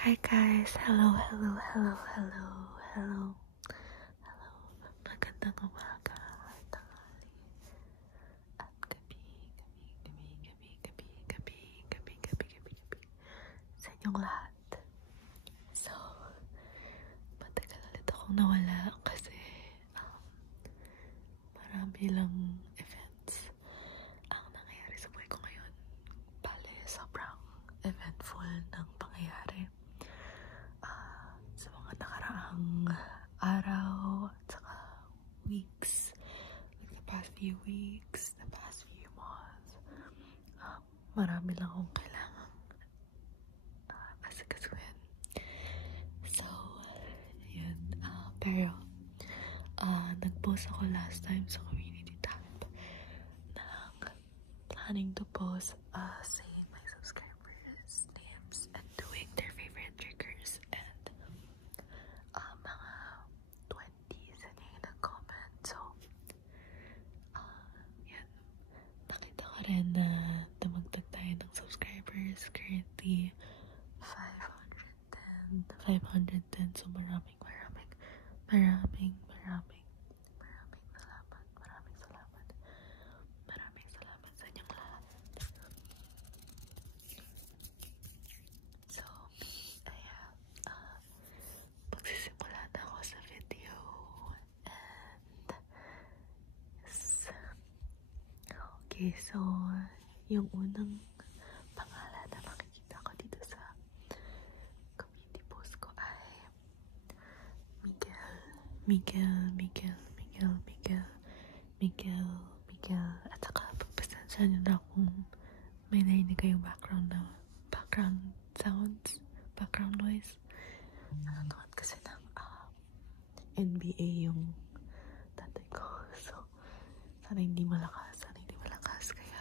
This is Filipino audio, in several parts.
Hi guys, hello. Magandang umaga, tanghali, at gabi sa inyong lahat. So, matagal ulit akong nawala kasi marami lang events ang nangyayari sa buhay ko ngayon. Bale, sobrang eventful ng pangyayari sa mga nakaraang araw at saka weeks, like the past few weeks, the past few months. Marami lang akong kailangan asikasuhin. So, yun. Pero, nag-post ako last time sa community tab ng planning to post saying my subscribers' names and doing their favorite triggers, and mga 20s na yung nag-comment. So, yan. Nakita ko rin na dumagdag tayo ng subscribers. Currently, 510. So, maraming salamat sa inyong lahat. So, ayan. Magsisimula na ako sa video. And, yes. Okay, so, yung unang pangalan na makikita ko dito sa community post ko ay Miguel, at saka pagpasensya nyo na kung may narinig kayong background sounds, background noise. Nanonood kasi ng NBA yung tatay ko. So, sana hindi malakas, kaya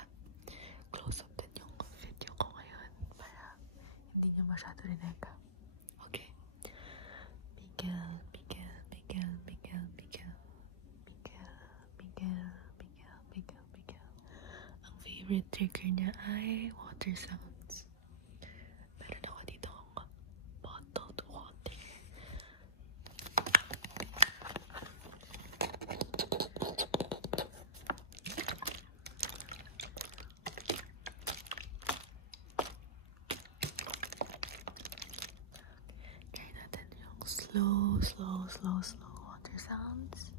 close up din yung video ko ngayon para hindi nyo masyado rinig. Okay. Miguel. Ang favorite trigger niya ay water sounds. Meron ako dito ang bottled water. Try natin yung slow water sounds.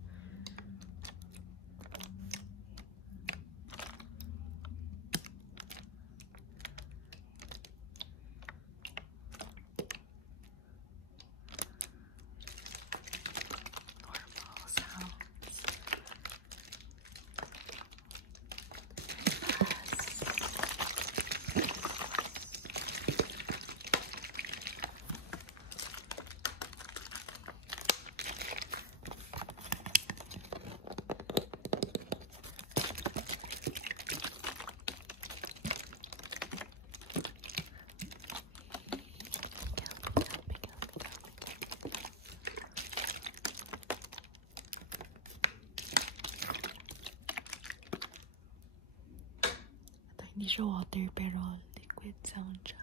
Hindi siya water pero liquid sound siya.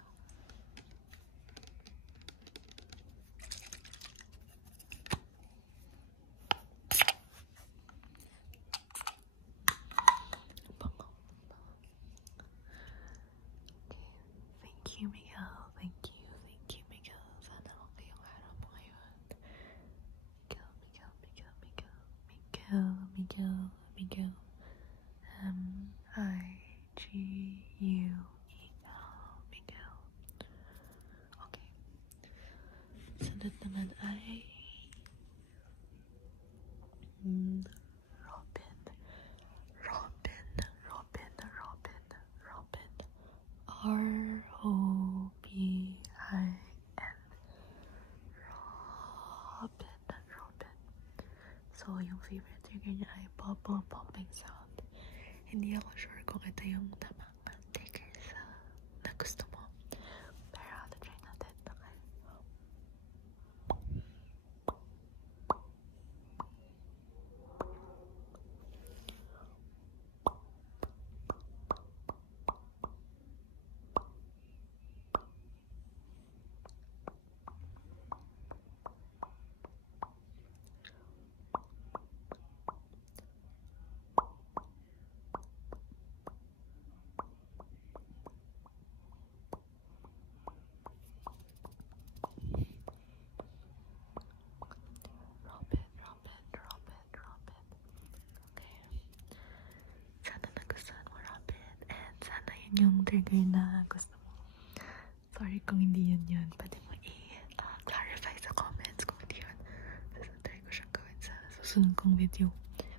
Okay. Thank you Miguel. Sana okay yung araw mo ngayon. Miguel. Miguel. Okay. Sunod naman ay Robin. R-O-B-I-N. Robin. So, yung favorite trigger niya ay bubble popping sound. Hindi ako sure kung ito yung tamang trigger na gusto mo. Pero, try natin. Okay. trigger na gusto mo. Sorry kung hindi yun. Pwede mo i-clarify sa comments kung hindi yun. So, try ko siyang gawin sa susunod kong video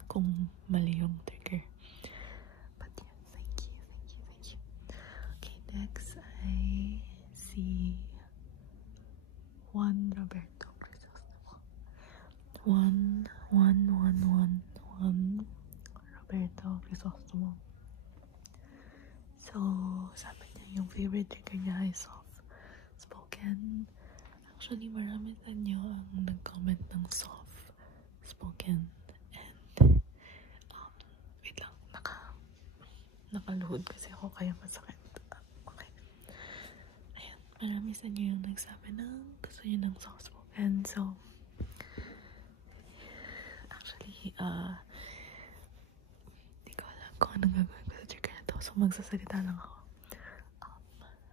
kung mali yung trigger. But yeah, thank you. Okay, next I see Juan Roberto Crisostomo. Juan Roberto Crisostomo. So, sabi niya yung favorite trigger niya ay soft spoken. Actually, marami sa inyo ang nag-comment ng soft spoken. And, wait lang, nakaluhod kasi ako kaya masakit. Okay. Ayan, marami sa inyo yung nagsabi ng gusto niyo ng soft spoken. So, actually, di ko alam kung anong gagawin ko sa trigger na to. So, magsasalita lang ako.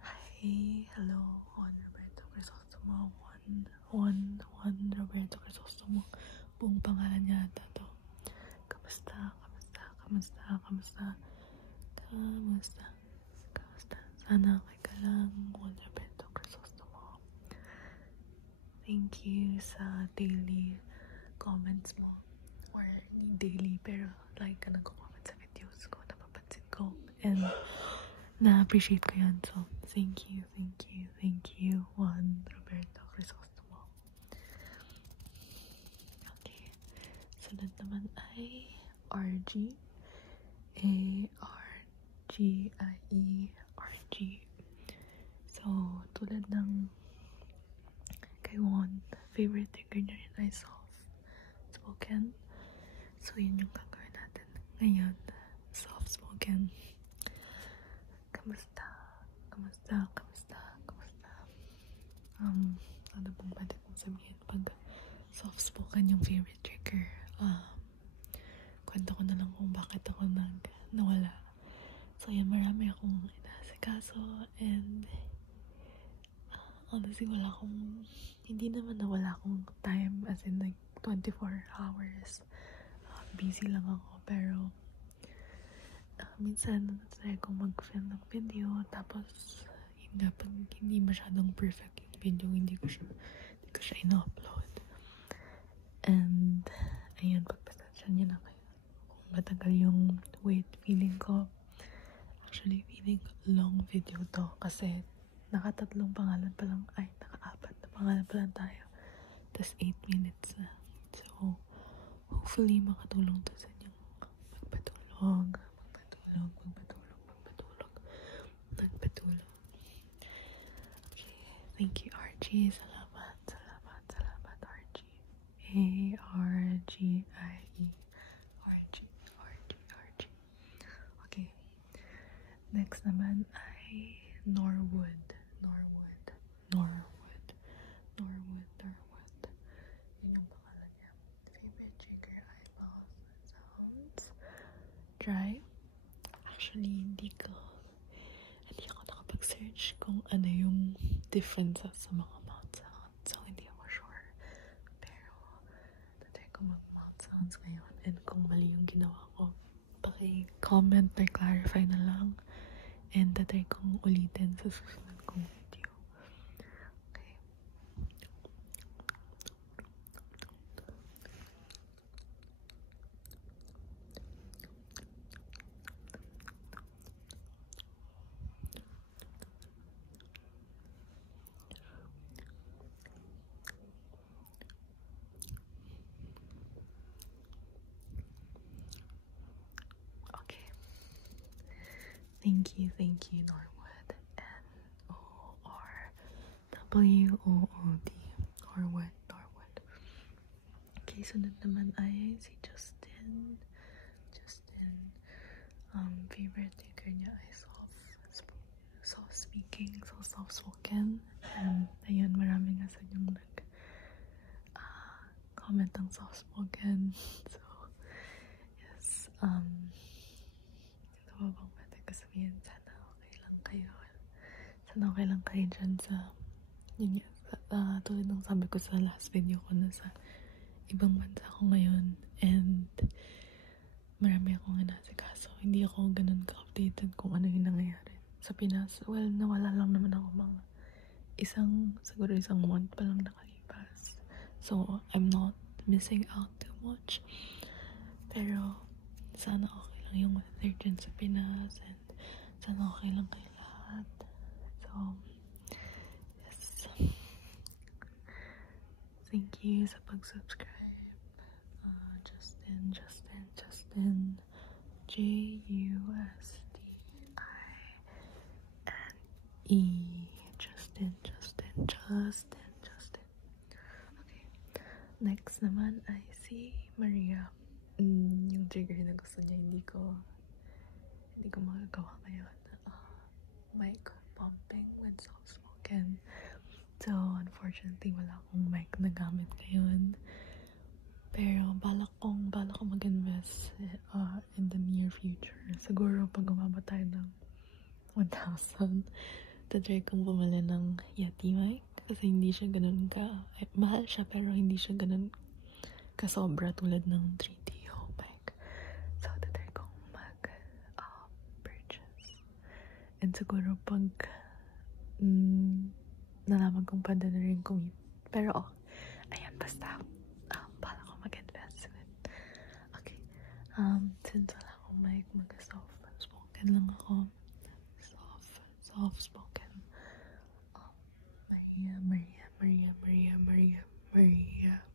Hi, hello, Juan Roberto Crisostomo. Juan Roberto Crisostomo. Buong pangalan niya ata to. Kamusta? Sana okay ka lang, Juan Roberto Crisostomo. Thank you sa daily comments mo. Or hindi daily, pero like ka nagko-comment sa videos ko, napapansin ko. And na-appreciate ko yan. So, thank you, Juan Roberto Crisostomo. Okay. Sunod naman ay RG. RG. So, tulad ng kay Juan, favorite trigger niya rin ay soft spoken. So, yun yung gagawin natin ngayon. Soft spoken. Kamusta? Ano bang pwede kong sabihin pag soft spoken yung favorite trigger? Kwento ko na lang kung bakit ako nawala. So, yan, marami akong inasikaso and honestly, hindi naman nawala akong time as in like 24 hours. Busy lang ako, pero minsan try kong mag-film ng video, tapos yun nga, pag hindi masyadong perfect yung video, hindi ko siya ina-upload. And ayun, pagpasensya niyo na kayo kung matagal yung wait. Feeling ko long video to kasi naka-4 pangalan pa lang, naka-4 na pangalan pa lang tayo, tas 8 minutes na. So hopefully makatulong to sa inyong magpatulog. Okay, thank you RG. Salamat RG. RG. Okay, next naman ay Norwood. Yun yung pangalan niya. Favorite trigger eyeballs sounds. Dry. Actually, hindi ako nakapag-search kung ano yung differences sa mga mouth sounds. So, hindi ako sure. Pero, tatry ko mag-mouth sounds ngayon. And kung mali yung ginawa ko, paki-comment or clarify na lang. And tatry kong ulitin sa susunod kong video. Okay. Thank you, Norwood. Norwood. Norwood. Okay, sunod naman ay si Justin. Favorite trigger niya ay soft speaking, so soft spoken. And ayun, marami nga sa inyong comment ng soft spoken. So, yes, ano ba bang pwede ko sabihin? Sana okay lang kayo dyan sa yun nga, tulad ng sabi ko sa last video ko, nasa ibang bansa ako ngayon and marami akong inasikaso. Hindi ako ganun ka-updated kung ano yung nangyayari sa Pinas. Well, nawala lang naman ako mga siguro isang month pa lang nakalipas. So, I'm not missing out too much. Pero, sana okay lang yung weather dyan sa Pinas and sana okay lang kayo lahat. So, yes. Thank you sa pag-subscribe. Justin. Justin. Justin. Okay. Next naman ay si Maria. Yung trigger na gusto niya, hindi ko magagawa ngayon. Mic pumping with soft-spoken. So, unfortunately, wala akong mic na gamit ngayon. Pero, balak ko mag-invest in the near future. Siguro, pag umabot tayo ng 1,000, try kong bumili ng Yeti mic. Kasi hindi siya ganun mahal siya, pero hindi siya ganun kasobra tulad ng 3DO mic. So, try kong purchase. And siguro, pag nalaman kong pwede na rin kumit. Pero, ayan, basta. Bala ko mag-invest with. Okay. Since wala akong mic, mag-soft-spoken lang ako. Soft-spoken. Maria. M-A-R-I-A.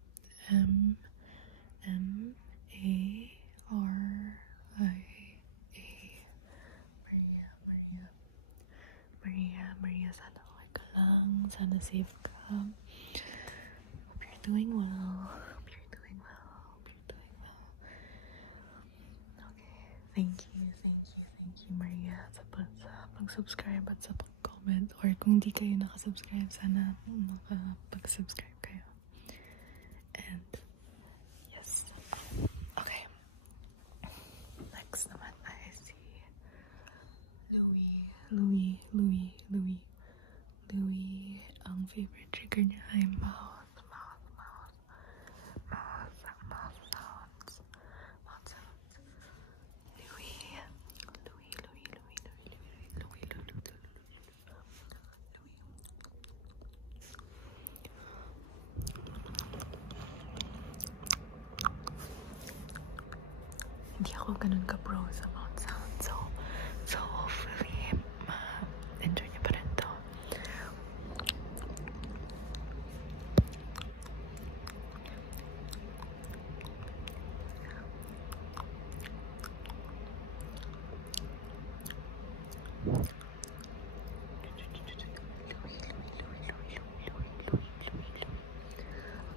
Maria, sana okay ka lang. Sana safe ka. Hope you're doing well. Okay. Thank you, Maria, sa pag-subscribe at sa pag-comment. Or kung di kayo nakasubscribe, sana makapag-subscribe kayo. And, yes. Okay. Next naman ay si Louie. Ang favorite trigger niya ay mouth sounds. Louie. Hindi ako ganun ka-pro sa mouth sounds. So hopefully, enjoy niyo pa rin to.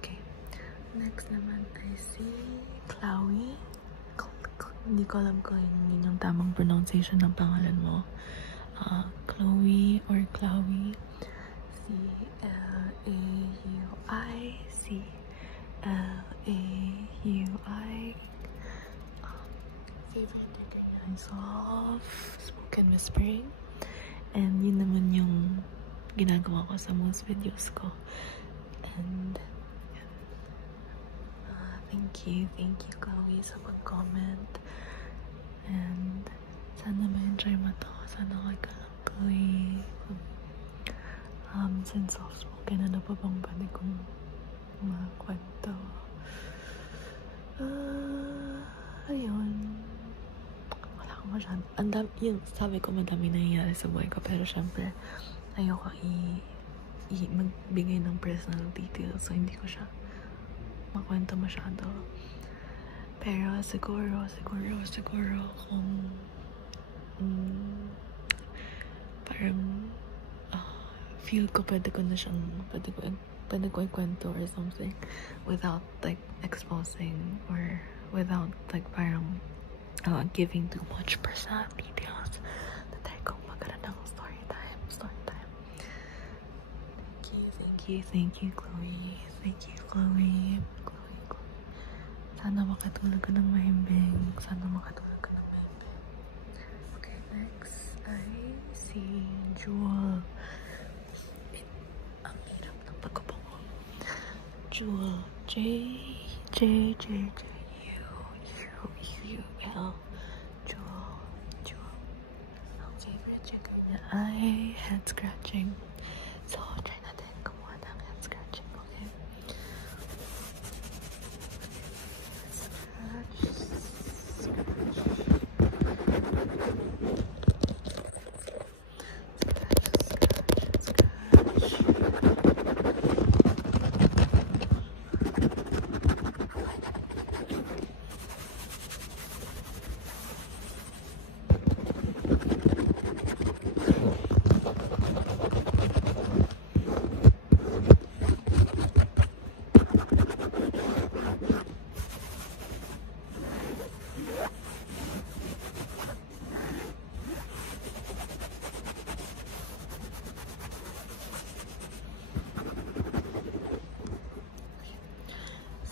Okay. Next naman ay si Chloe. Hindi ko alam kung yun yung tamang pronunciation ng pangalan mo. Chloe or Chloe. C-L-A-U-I. Favorite trigger niya ay soft-spoken whispering. And yun naman yung ginagawa ko sa most videos ko. And thank you Chloe sa pag-comment. And sana ma-enjoy mo to. Sana okay ka lang, Chloe. Since soft-spoken, ano pa bang pwede kong makwento? Ayun. Wala akong masyado. Yung sabi ko, madami nangyayari sa buhay ko. Pero syempre, ayoko magbigay ng personal details. So, hindi ko siya makwento masyado. Pero siguro kung parang feel ko pwede ko ikwento or something without like exposing or without like parang giving too much personal details. Tatry kong magkaroon ng story time. Thank you Chloe. Sana makatulog ka ng mahimbing. Okay, next ay si Jewel. Ang hirap ng pagkupong ko. Jewel. J-U-U-L. Jewel. Ang favorite trigger niya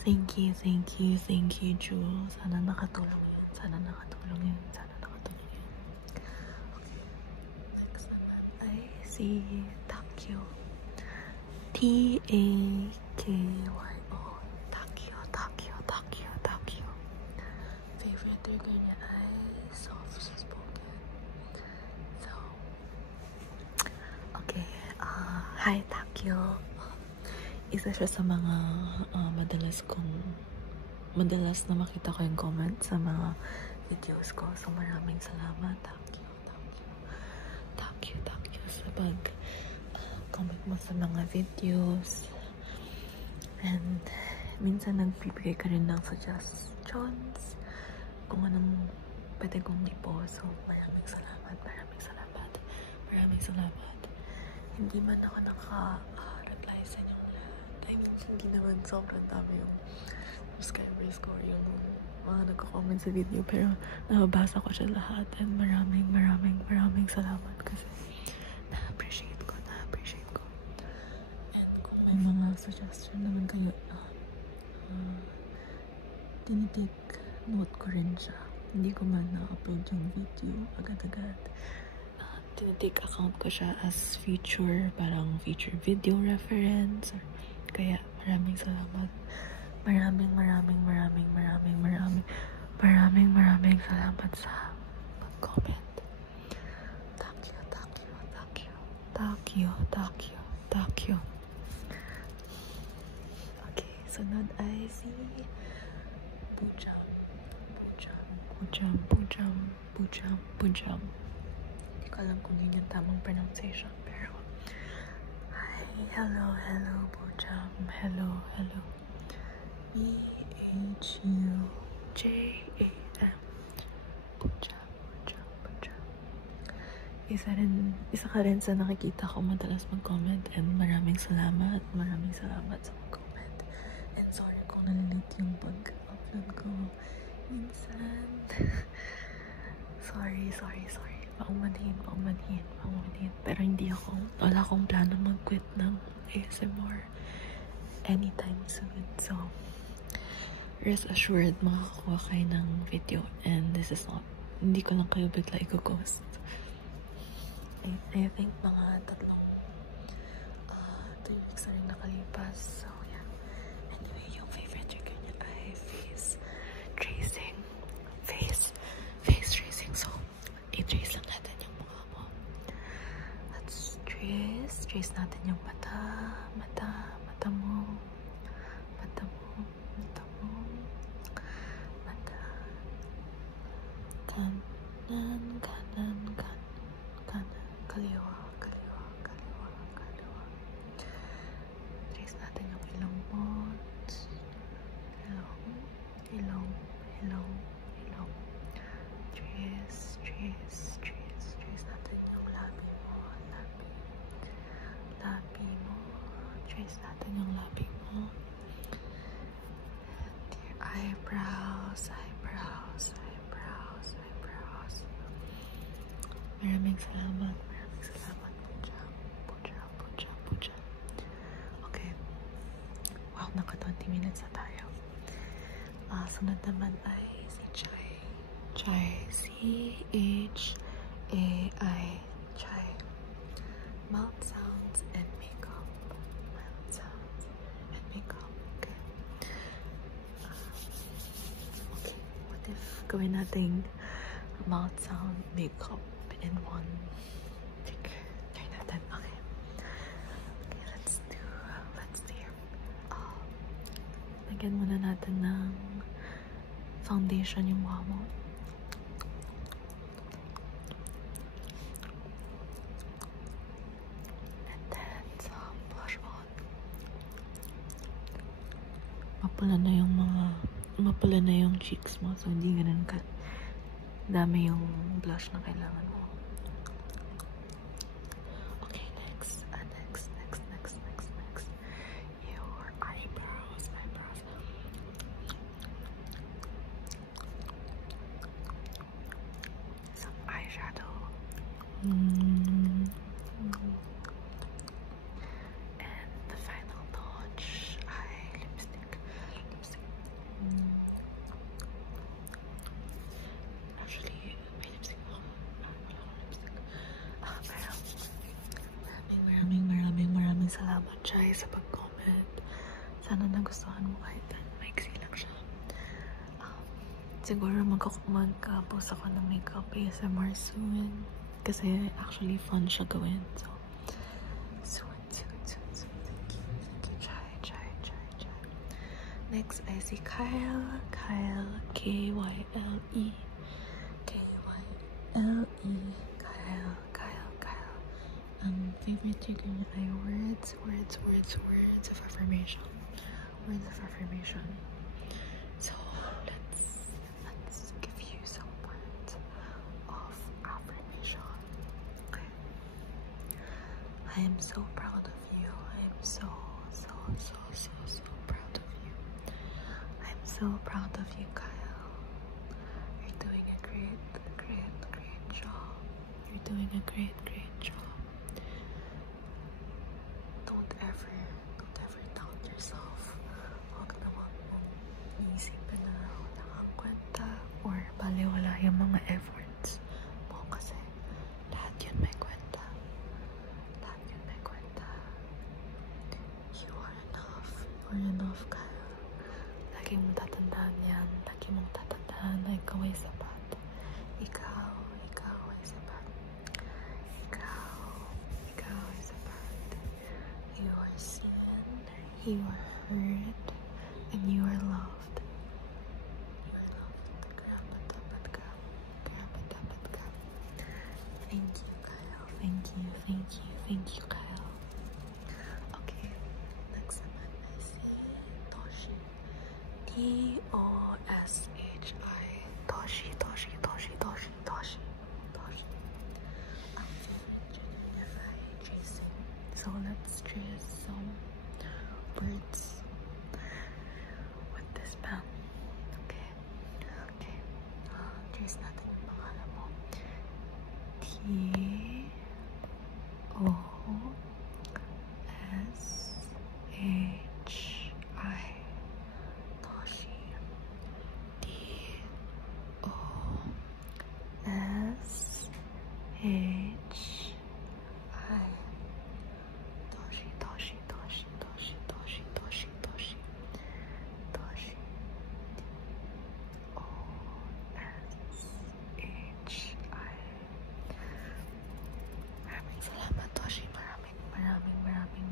Thank you, thank you, thank you, Jewel. Sana nakatulong yun. Sana nakatulong yun. Sana nakatulong yun. Okay. Next naman ay si Takyo. Takyo. Takyo, Takyo, Takyo, Takyo. Favorite trigger niya ay soft-spoken. So, okay. Hi, Takyo. Isa siya sa mga madalas na makita ko yung comment sa mga videos ko. So, maraming salamat. Takyo sa comment mo sa mga videos. And minsan nagbibigay ka rin ng suggestions kung anong pwede kong i-post. So, maraming salamat. Hindi man ako naka-reply sa inyo lahat. I mean, hindi naman sobrang dami yung subscribers ko or yung mga nagko-comment sa video, pero nababasa ko siya lahat. And maraming salamat kasi na-appreciate ko. And kung may mga suggestion naman kayo, tinitake note ko rin siya. Hindi ko man na-upload yung video agad-agad. Tinitake account ko siya as parang feature video reference. Kaya maraming salamat. Maraming salamat sa pag-comment. Takyo. Okay, sunod ay si Pujam. Hindi ko alam kung yun yung tamang pronunciation, pero hi, hello, Pujam, hello. Pujam. Isa ka rin sa nakikita ko madalas mag-comment, and maraming salamat sa mag-comment. And sorry kung nalilate yung pag-upload ko minsan. sorry. Paumanhin. Pero wala akong plano mag-quit ng ASMR anytime soon. So, rest assured, makakakuha kayo ng video, and this is not, hindi ko lang kayo bigla i-ghost. I think mga 3 weeks na rin nakalipas. So, yeah. Anyway, yung favorite trigger niya ay face tracing. So, i-trace lang natin yung mukha mo. Let's trace natin yung mata mo. Kanan, kaliwa. Trace natin yung ilong mo. Ilong. Trace natin yung labi mo. Trace natin yung labi mo. And your eyebrows. Maraming salamat. Pujam. Okay. Wow, naka 20 minutes na tayo. Sunod naman ay si Chai. Chai. Chai. Mouth sounds and makeup. Okay. What if gawin natin mouth sound, makeup in one trigger? Try natin. Okay, let's do lagyan muna natin ng foundation yung mukha mo. And then some blush on. Mapula na yung cheeks mo, so hindi ganun ka dami yung blush na kailangan mo. Okay, next. Your eyebrows. Some eyeshadow. And the final touch, lipstick Jai sa pag-comment. Sana nagustuhan mo kahit maiksi lang siya. Siguro magka-post ako ng makeup ASMR soon. Kasi actually fun siya gawin. So, soon. Thank you. Jai. Next, I see Kyle. K-Y-L-E. Kyle. Favorite trigger niya ay words of affirmation. So, let's give you some words of affirmation. Okay. I am so proud of you. I am so proud of you. I'm so proud of you, Kyle. You're doing a great job. You're doing a great job. Don't ever doubt yourself. Huwag naman mong iisipin na wala kang kwenta or baliwala yung mga efforts mo kasi lahat yun may kwenta. You are enough, Kyle. Lagi mong tatandaan yan. Lagi mong tatandaan na ikaw ay sapat. Ikaw ay sapat. Ikaw ay sapat. You are seen, you are heard, and you are loved. Karapat-dapat ka. Thank you, Kyle. Thank you, Kyle. Okay, next naman I see Toshi. T-O-S-H-I. Toshi. So let's trace some words with this pen. Okay. Trace natin yung pangalan mo. T-O-S-H-I. Toshi. T-O-S-H-I.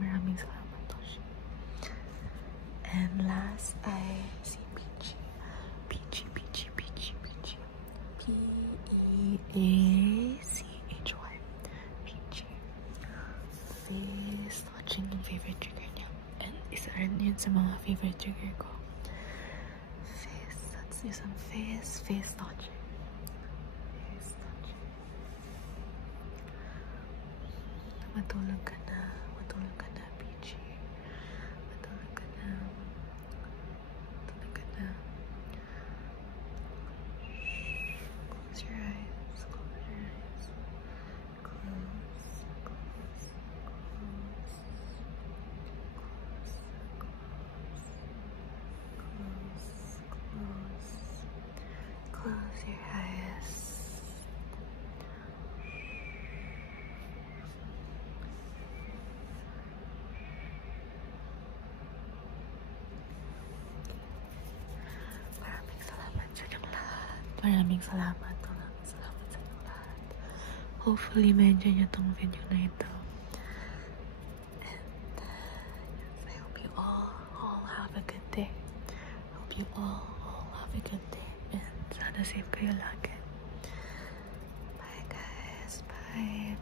Maraming salamat, Toshi. And last, I see Peachy. Peachy. P-E-A-C-H-Y. Peachy. Face touching yung favorite trigger niya. And isa rin yun sa mga favorite trigger ko. Let's do some face touching. Matulog ka na, Peachy. Matulog ka na. Close your eyes. Close your eyes. Maraming salamat sa inyong lahat. Hopefully, ma-enjoy nyo tong video na ito. And I hope you all have a good day. Hope you all have a good day. And sana safe kayo lagi. Bye guys. Bye.